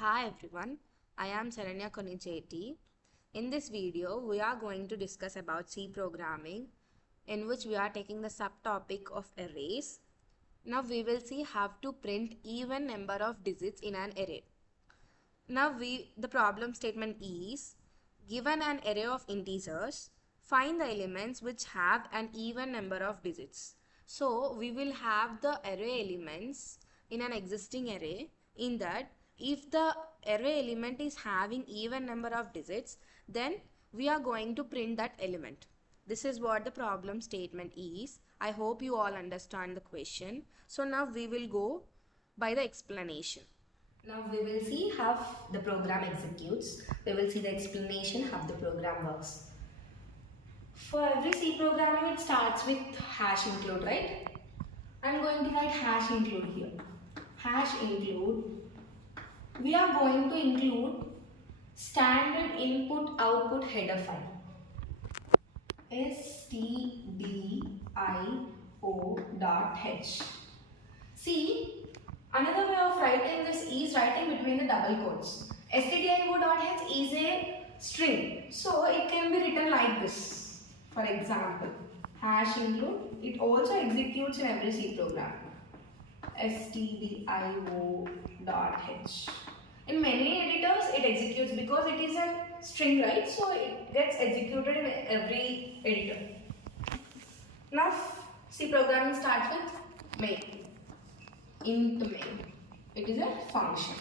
Hi everyone, I am Saranya Konicheti. In this video, we are going to discuss about C programming, in which we are taking the subtopic of arrays. Now we will see how to print even number of digits in an array. Now the problem statement is, given an array of integers, find the elements which have an even number of digits. So we will have the array elements in an existing array. In that, if the array element is having even number of digits, then we are going to print that element. This is what the problem statement is. I hope you all understand the question. So now we will go by the explanation. Now we will see how the program executes. We will see the explanation how the program works. For every C programming, it starts with hash include, right? I'm going to write hash include here. Hash include. We are going to include standard input output header file. stdio.h. See, another way of writing this is writing between the double quotes. stdio.h is a string, so it can be written like this. For example, hash include, it also executes in every C program. stdio.h. In many editors, it executes because it is a string, right? So it gets executed in every editor. Now, C programming starts with main. Int main. It is a function.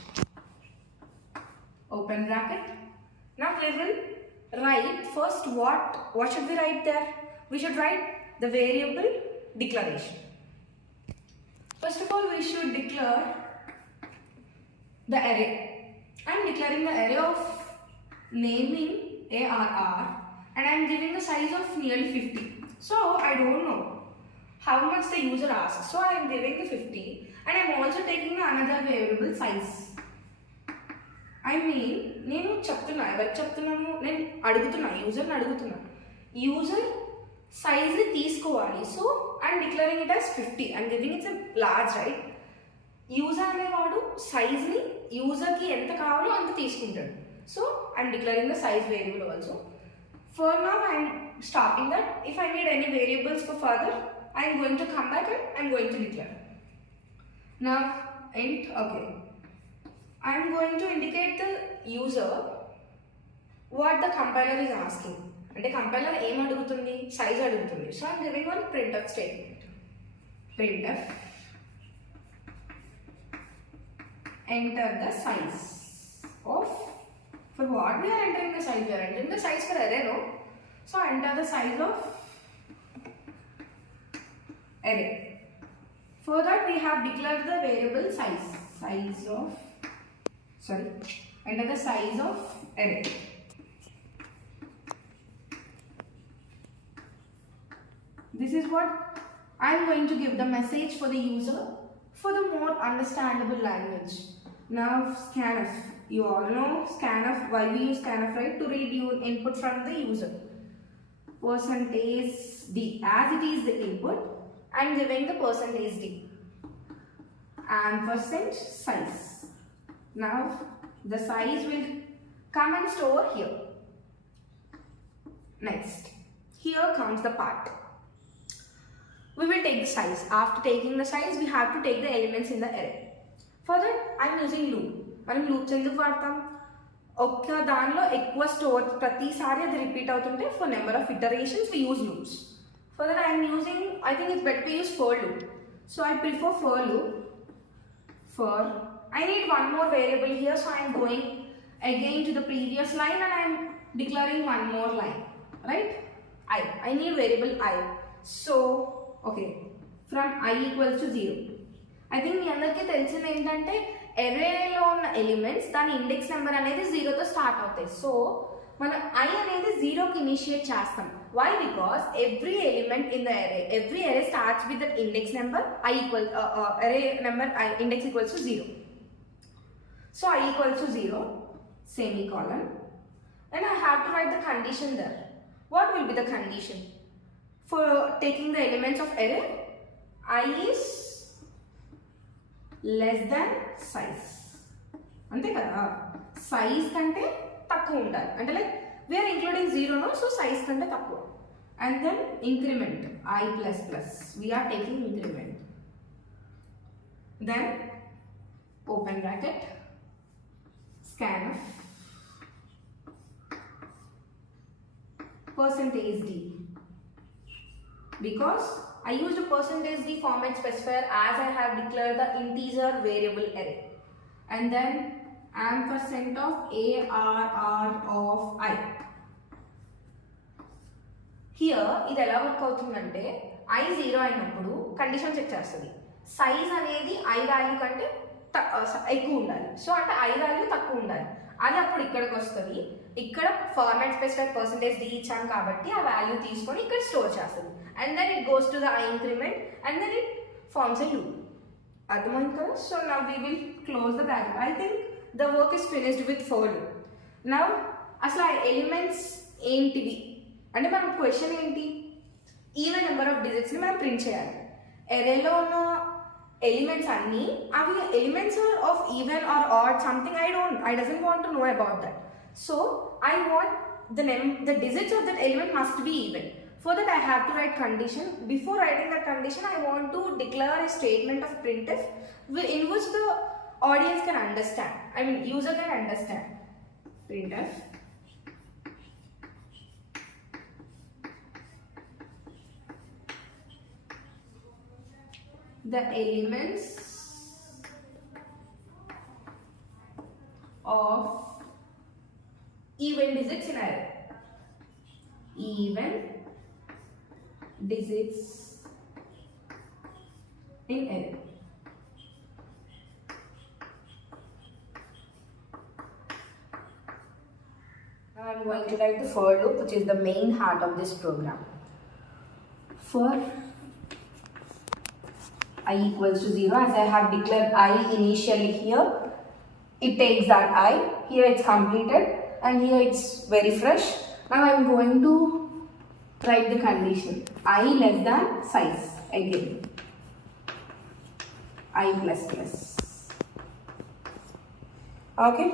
Open bracket. Now we will write first what should we write there? We should write the variable declaration. First of all, we should declare the array. I am declaring the array of naming ARR and I am giving the size of nearly 50. So I don't know how much the user asks. So I am giving the 50 and I am also taking another variable size. I mean, నేను చెప్తున్నా ఎవరికి చెప్తున్నాను, నేను అడుగుతున్నా, యూజర్ని అడుగుతున్నా. User సైజ్ని తీసుకోవాలి. So I'm declaring it as 50. I'm giving it's a large, right? User అనేవాడు సైజ్ని యూజర్కి ఎంత కావాలో అంత తీసుకుంటాడు. So I'm declaring the size variable also. For now I'm stopping that. If I need any variables for further, I'm going to come back and I'm going to declare. Now int, okay. I am going to indicate the user what the compiler is asking. అంటే compiler ఏం అడుగుతుంది? Size అడుగుతుంది. So I am giving one printf statement. Printf, enter the size of, for what we are entering the size? We are entering the size for array, no? So enter the size of array. For that we have declared the variable size. Enter the size of array. This is what I am going to give the message for the user for the more understandable language. Now scanf. You all know scanf, why we use scanf, right? To read your input from the user. %d. As it is the input, I am giving the %d. Ampersand size. Now the size will come and store here. Next, here comes the part. We will take the size. After taking the size, we have to take the elements in the array. For that, I am using loop. మనం loops ఎందుకు వాడతాం? ఒక్క దానిలో ఎక్కువ store ప్రతిసారి అది repeat అవుతుంటే for number of iterations we use loops. For that I am using, I think it's better to use for loop. So I prefer for loop. For I need one more variable here, so I am going again to the previous line and I am declaring one more line, right? I need variable I. So okay, from I equals to 0. I think మీ అందరికీ తెలిసింది ఏంటంటే arrayలో ఉన్న elements దాని index number అనేది 0తో start అవుతాయి. So మనం I అనేది 0కి ఇనిషియేట్ చేస్తాం. Why? Because every element in the array starts with the index number I equals array number I index equals to 0. So I equals to 0, semicolon, and I have to write the condition there. What will be the condition for taking the elements of array? I is less than size. అంతే కదా, size కంటే తక్కువ ఉండాలి అంటే like we're including 0 no, so size కంటే తక్కువ. And then increment I plus plus we're taking increment. Then open bracket scanf percentage d, because I used a percentage d format specifier as I have declared the integer variable array. And then ampersand of arr of I. Here ఇది ఎలా work అవుతుందంటే I 0 అయినప్పుడు condition check చేస్తుంది, size అనేది I value కంటే ఎక్కువ ఉండాలి, so అంటే I వాల్యూ తక్కువ ఉండాలి, అది అప్పుడు ఇక్కడికి వస్తుంది. ఇక్కడ ఫార్మాట్ స్పెసిఫైడ్ పర్సంటేజ్ d ఇచ్చాం కాబట్టి ఆ వాల్యూ తీసుకొని ఇక్కడ స్టోర్ చేస్తుంది. And then it goes to the I increment and then it forms a loop. అర్థమైంది కదా? So now we will close the bracket. I think the work is finished with for loop. Now అసలు ఆ elements ఏంటివి అంటే మన question ఏంటి, even number of డిజిట్స్ని మనం print చేయాలి. ఎరేలో ఉన్న ఎలిమెంట్స్ అన్నీ అవి elements of even or odd something I doesn't want to know about that. So I want the digits of that element must be even. For that I have to write condition. Before writing that condition I want to declare a statement of printf in which the audience can understand, I mean user can understand. Printf the elements of even digits in array. Even digits in array. Now I'm going to write the for loop, which is the main heart of this program. For I equals to 0, as I have declared I initially here, it takes that I, here it's completed and here it's very fresh. Now I am going to write the condition I less than size again, I plus plus. Okay,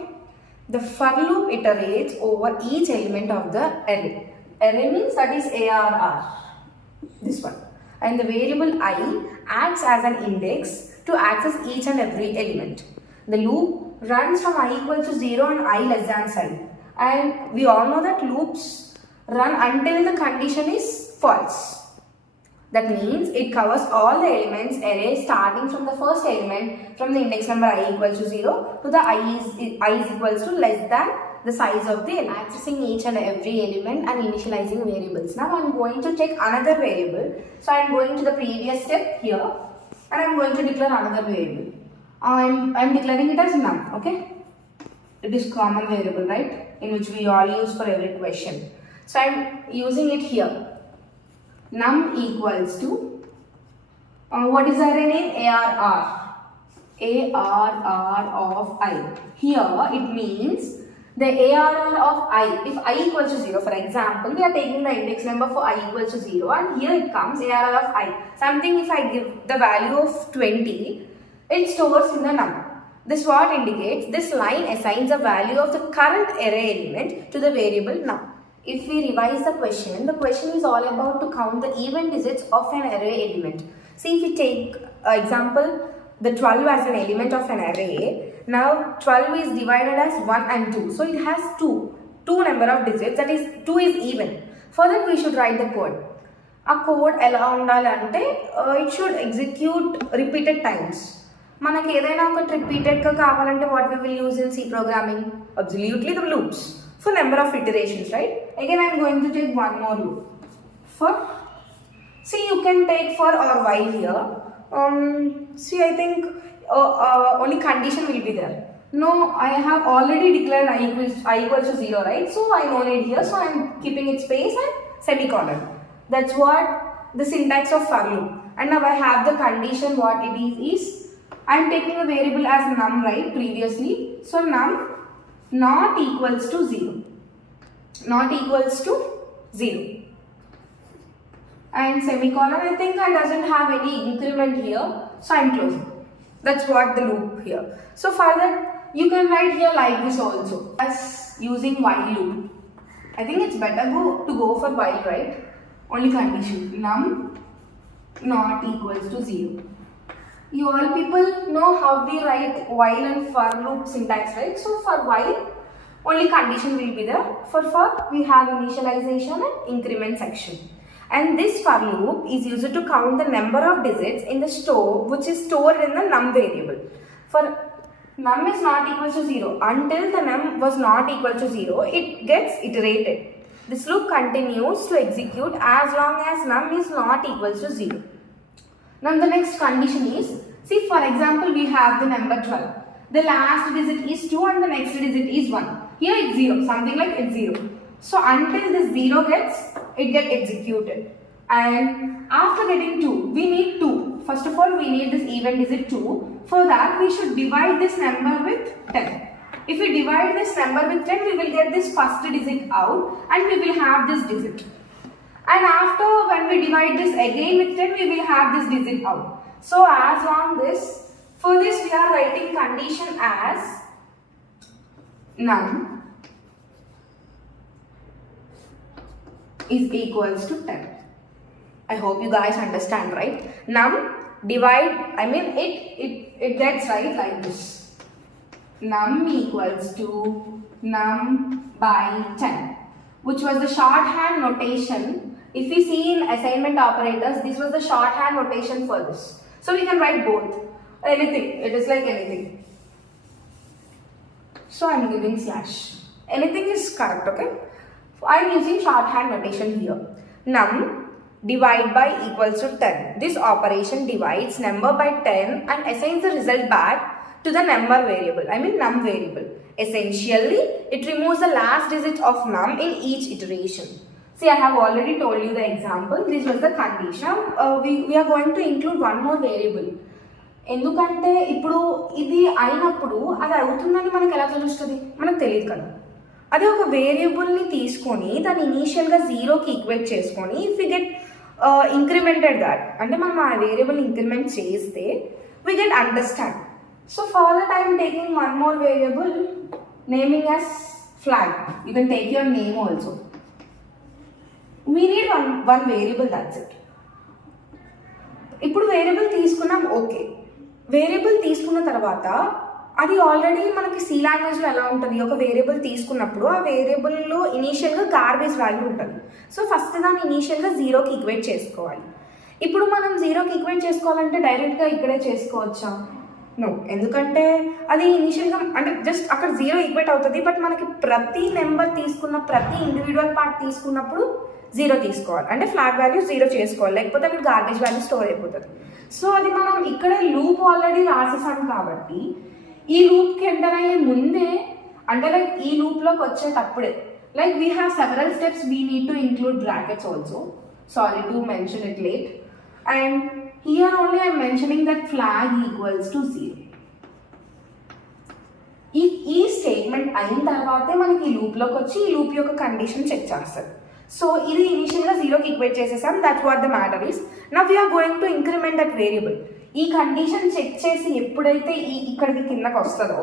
the for loop iterates over each element of the array. Array means that is ARR, this one, and the variable I acts as an index to access each and every element. The loop runs from I equals to 0 and I less than sign, and we all know that loops run until the condition is false. That means it covers all the elements array starting from the first element from the index number I equals to 0 to the I is equals to less than the size of the element, accessing each and every element and initializing variables. Now I am going to take another variable, so I am going to the previous step here and I am going to declare another variable. I am declaring it as num. Okay, it is common variable, right, in which we all use for every question. So I am using it here. Num equals to what is our name? ARR of I. Here it means the ARR of I. If I equals to 0, for example, we are taking the index number for I equals to 0 and here it comes ARR of I. Something if I give the value of 20, it stores in the num. This what indicates this line assigns a value of the current array element to the variable num. If we revise the question is all about to count the even digits of an array element. See, if we take example the 12 as an element of an array, now 12 is divided as 1 and 2, so it has two number of digits, that is 2 is even. For that we should write the code. A code ఎలా ఉండాలంటే it should execute repeated times. మనకి ఏదైనా ఒకటి రిపీటెడ్గా కావాలంటే what we will use in C programming? Absolutely the loops for number of iterations, right? Again I am going to take one more loop. For, see, you can take for or while here. See, I think only condition will be there. No, I have already declared I equals to 0, right? So I no need here, so I am keeping it space and semicolon. That's what the syntax of for loop. And now I have the condition, what it is I am taking a variable as num, right, previously. So num not equals to 0. Not equals to 0. And semicolon, I think I doesn't have any increment here, so I am closing. That's what the loop here. So for that you can write here like this also as using while loop. I think it's better to go for while, right? Only condition num not equals to 0. You all people know how we write while and for loop syntax, right? So for while, only condition will be there. For we have initialization and increment section. And this for loop is used to count the number of digits in the store which is stored in the num variable. For num is not equal to 0. Until the num was not equal to 0, it gets iterated. This loop continues to execute as long as num is not equal to 0. Now the next condition is, see for example we have the number 12. The last digit is 2 and the next digit is 1. Here it's 0, something like it's 0. So until this 0 gets executed. And after getting 2, we need 2. First of all, we need this even digit 2. For that, we should divide this number with 10. If we divide this number with 10, we will get this first digit out and we will have this digit. And after, when we divide this again with 10, we will have this digit out. So as on this, for this we are writing condition as num is equals to 10. I hope you guys understand, right? Num divide, it gets right like this. Num equals to num by 10, which was the shorthand notation. If we see in assignment operators, this was the shorthand notation for this. So we can write both. Anything. It is like anything. So I am giving slash. Anything is correct, okay? I am using shorthand notation here. Num divide by equals to 10. This operation divides number by 10 and assigns the result back to the number variable. Num variable. Essentially, it removes the last digit of num in each iteration. See, I have already told you the example. This was the condition. We are going to include one more variable. ఎందుకంటే ఇప్పుడు ఇది అయినప్పుడు అది అవుతుందని మనకు ఎలా తెలుస్తుంది? మనకు తెలియదు కదా. అదే ఒక వేరియబుల్ని తీసుకొని దాన్ని ఇనీషియల్గా 0కి ఈక్వేట్ చేసుకొని if we get incremented that, అంటే మనం ఆ వేరియబుల్ ఇంక్రిమెంట్ చేస్తే we get understand. So for that I'm taking one more variable naming as flag. You can take your name also. We need one variable, that's it. ఇప్పుడు variable తీసుకున్నాం, okay. Variable తీసుకున్న తర్వాత అది already మనకి C లాంగ్వేజ్లో ఎలా ఉంటుంది, ఒక వేరియబుల్ తీసుకున్నప్పుడు ఆ వేరియబుల్లో ఇనీషియల్గా గార్బేజ్ వాల్యూ ఉంటుంది. సో ఫస్ట్ దాన్ని ఇనీషియల్గా 0కి ఈక్వేట్ చేసుకోవాలి. ఇప్పుడు మనం 0కి ఈక్వేట్ చేసుకోవాలంటే డైరెక్ట్గా ఇక్కడే చేసుకోవచ్చా? నో. ఎందుకంటే అది ఇనీషియల్గా అంటే జస్ట్ అక్కడ 0 ఈక్వేట్ అవుతుంది. బట్ మనకి ప్రతి నెంబర్ తీసుకున్న ప్రతి ఇండివిజువల్ పార్ట్ తీసుకున్నప్పుడు 0 తీసుకోవాలి, అంటే ఫ్లాగ్ వాల్యూ 0 చేసుకోవాలి, లేకపోతే అక్కడ గార్బేజ్ వాల్యూ స్టోర్ అయిపోతుంది. సో అది మనం ఇక్కడే లూప్ ఆల్రెడీ రాసేసాం కాబట్టి ఈ లూప్కి ఎంటర్ అయ్యే ముందే, అంటే లైక్ ఈ లూప్లోకి వచ్చేటప్పుడే, like we have several steps, we need to include brackets also. Sorry to mention it late. And here only I'm mentioning that flag equals to 0. ఈ స్టేట్మెంట్ అయిన తర్వాతే మనకి ఈ లూప్లోకి వచ్చి ఈ లూప్ యొక్క కండిషన్ చెక్ చేస్తారు. సో ఇది ఇనిషియల్గా 0కి ఈక్వేట్ చేసేసాం. That's what the matter is. Now we're going to increment that variable. ఈ కండిషన్ చెక్ చేసి ఎప్పుడైతే ఇక్కడికి కిందకి వస్తుందో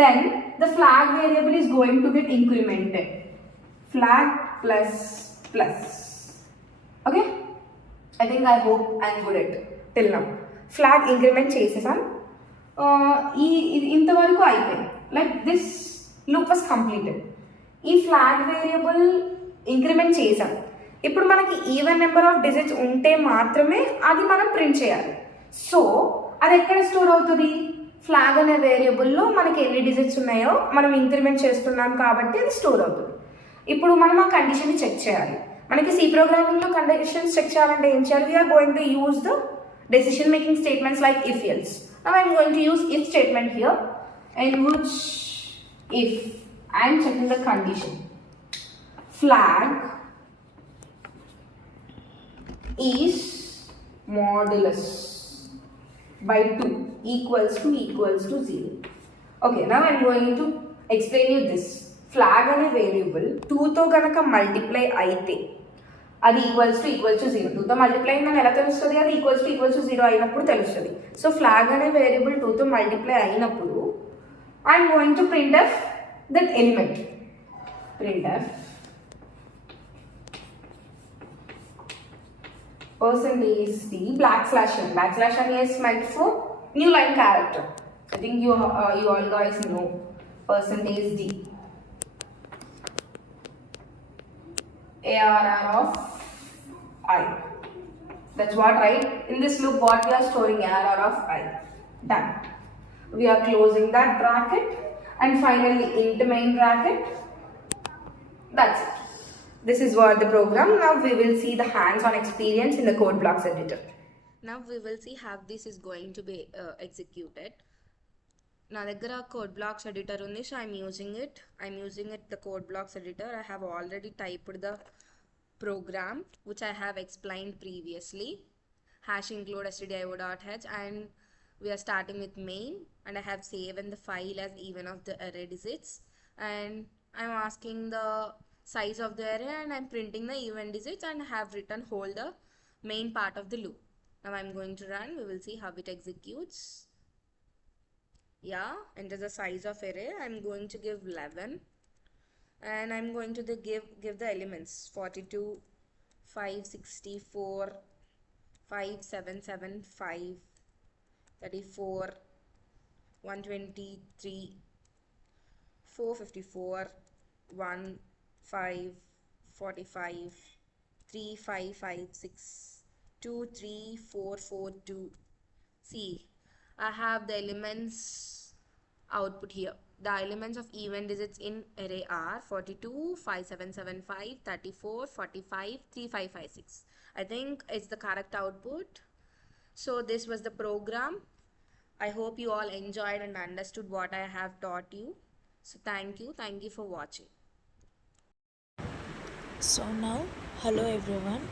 then the flag variable is going to get incremented. Flag plus plus. Okay, I think I hope I'm good at till now. Flag increment చేసేసాం. ఇంతవరకు అయిపోయింది. Like this loop was completed. ఈ flag variable increment చేసాం. ఇప్పుడు మనకి even number of digits ఉంటే మాత్రమే అది మనం ప్రింట్ చేయాలి. సో అది ఎక్కడ స్టోర్ అవుతుంది? ఫ్లాగ్ అనే వేరియబుల్లో మనకి ఎన్ని డిజిట్స్ ఉన్నాయో మనం ఇంక్రిమెంట్ చేస్తున్నాం కాబట్టి అది స్టోర్ అవుతుంది. ఇప్పుడు మనం ఆ కండిషన్ని చెక్ చేయాలి. మనకి సి ప్రోగ్రామింగ్లో కండిషన్స్ చెక్ చేయాలంటే ఏం చేయాలి? We're going to use the decision making statements like if else. Now I'm going to use if statement here, in which if I am checking the condition flag is modulus by 2 equals to 0. Okay, now I am going to explain you this. Flag అనే variable 2తో కనుక multiply అయితే అది equals to 0. 2తో multiply మనకు ఎలా తెలుస్తుంది? అది ఈక్వల్స్ టు 0 అయినప్పుడు తెలుస్తుంది. సో ఫ్లాగ్ అనే వేరియబుల్ 2తో మల్టిప్లై అయినప్పుడు I am going to printf that element. Printf %d \n. \n is meant for new line character. I think you all guys know %d. ARR of I. That's what, right? In this loop, what we are storing ARR of I. Done. We are closing that bracket and finally int main bracket. That's it. This is what the program. Now we will see the hands-on experience in the code blocks editor. Now we will see how this is going to be executed. నా దగ్గర code blocks editor ఉంది, so I'm using it the code blocks editor. I have already typed the program which I have explained previously, hash include stdio.h, and we are starting with main, and I have saved the file as even of the array digits, and I'm asking the size of the array and I'm printing the even digits, and I have written whole the main part of the loop. Now I'm going to run. We will see how it executes. Yeah, enter the size of array. I'm going to give 11, and I'm going to give the elements 42, 564, 5775, 34, 123, 454, 1, 5, 45, 3556, 2, 3, 4, 4, 2. See, I have the elements output here. The elements of even digits in array are 42, 5775, 34, 45, 3556. I think it's the correct output. So this was the program. I hope you all enjoyed and understood what I have taught you. So thank you for watching. So now, hello everyone,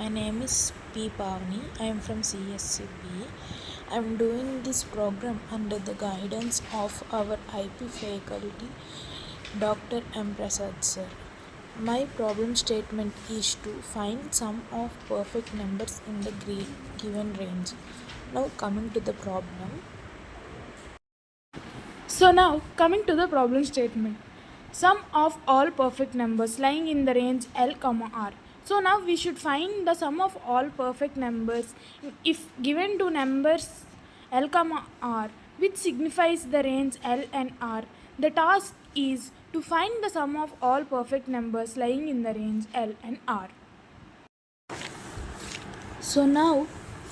my name is P. Pavni. I am from CSE-B. I am doing this program under the guidance of our IP faculty, Dr. M. Prasad sir. My problem statement is to find sum of perfect numbers in the given range. Now coming to the problem. So now coming to the problem statement. Sum of all perfect numbers lying in the range L, R. So now we should find the sum of all perfect numbers if given two numbers L, R, which signifies the range L and R. The task is to find the sum of all perfect numbers lying in the range L and R. So now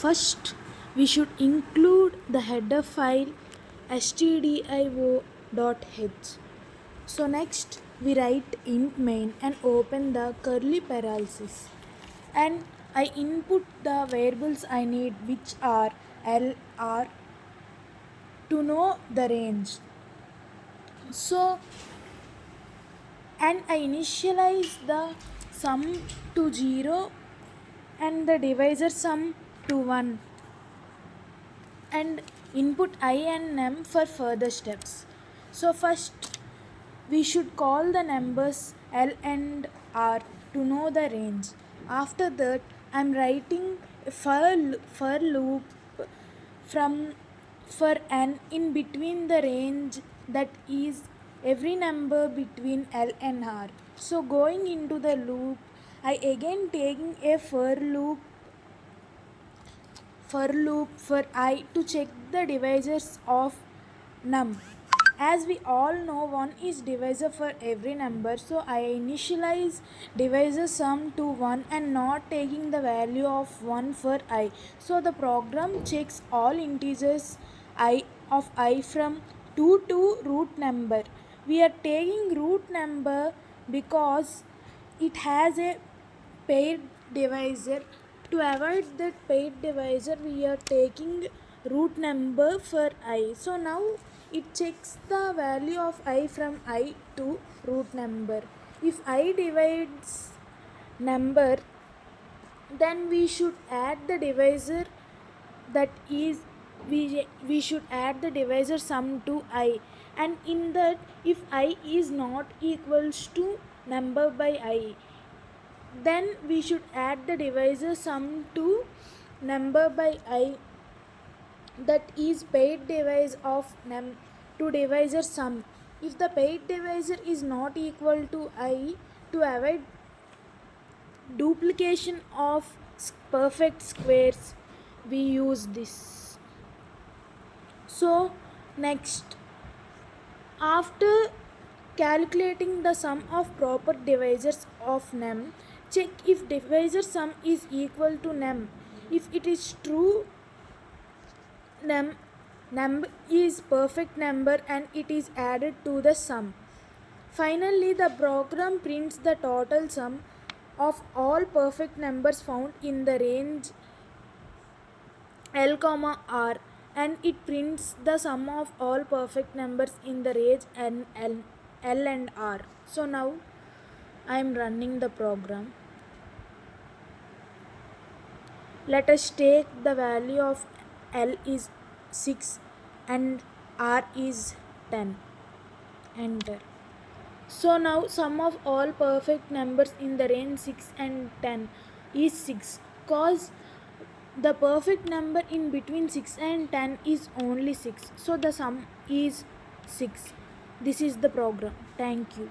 first we should include the header file stdio.h. So next we write int main and open the curly parentheses, and I input the variables I need, which are L, R, to know the range. So, and I initialize the sum to 0 and the divisor sum to 1, and input I and m for further steps. So first we should call the numbers L and R to know the range. After that, I am writing a for loop for n in between the range, that is every number between L and R. So going into the loop, I again taking a for loop for I to check the divisors of num. As we all know, 1 is divisor for every number, so I initialize divisor sum to 1 and not taking the value of 1 for I. So the program checks all integers I from 2 to root number. We are taking root number because it has a paired divisor. To avoid that paired divisor, we are taking root number for I. So now it checks the value of I from I to root number. If I divides number, then we should add the divisor, that is we should add the divisor sum to I, and in that, if I is not equals to number by I, then we should add the divisor sum to number by I, that is paired divisor of to divisor sum. If the paid divisor is not equal to I, to avoid duplication of perfect squares, we use this. So next, after calculating the sum of proper divisors of num, check if divisor sum is equal to num. If it is true, num is perfect number and it is added to the sum. Finally, the program prints the total sum of all perfect numbers found in the range L, R, and it prints the sum of all perfect numbers in the range L and R. So now I am running the program. Let us take the value of L is 6 and R is 10. Enter. So now sum of all perfect numbers in the range 6 and 10 is 6, cause the perfect number in between 6 and 10 is only 6. So the sum is 6. This is the program. Thank you.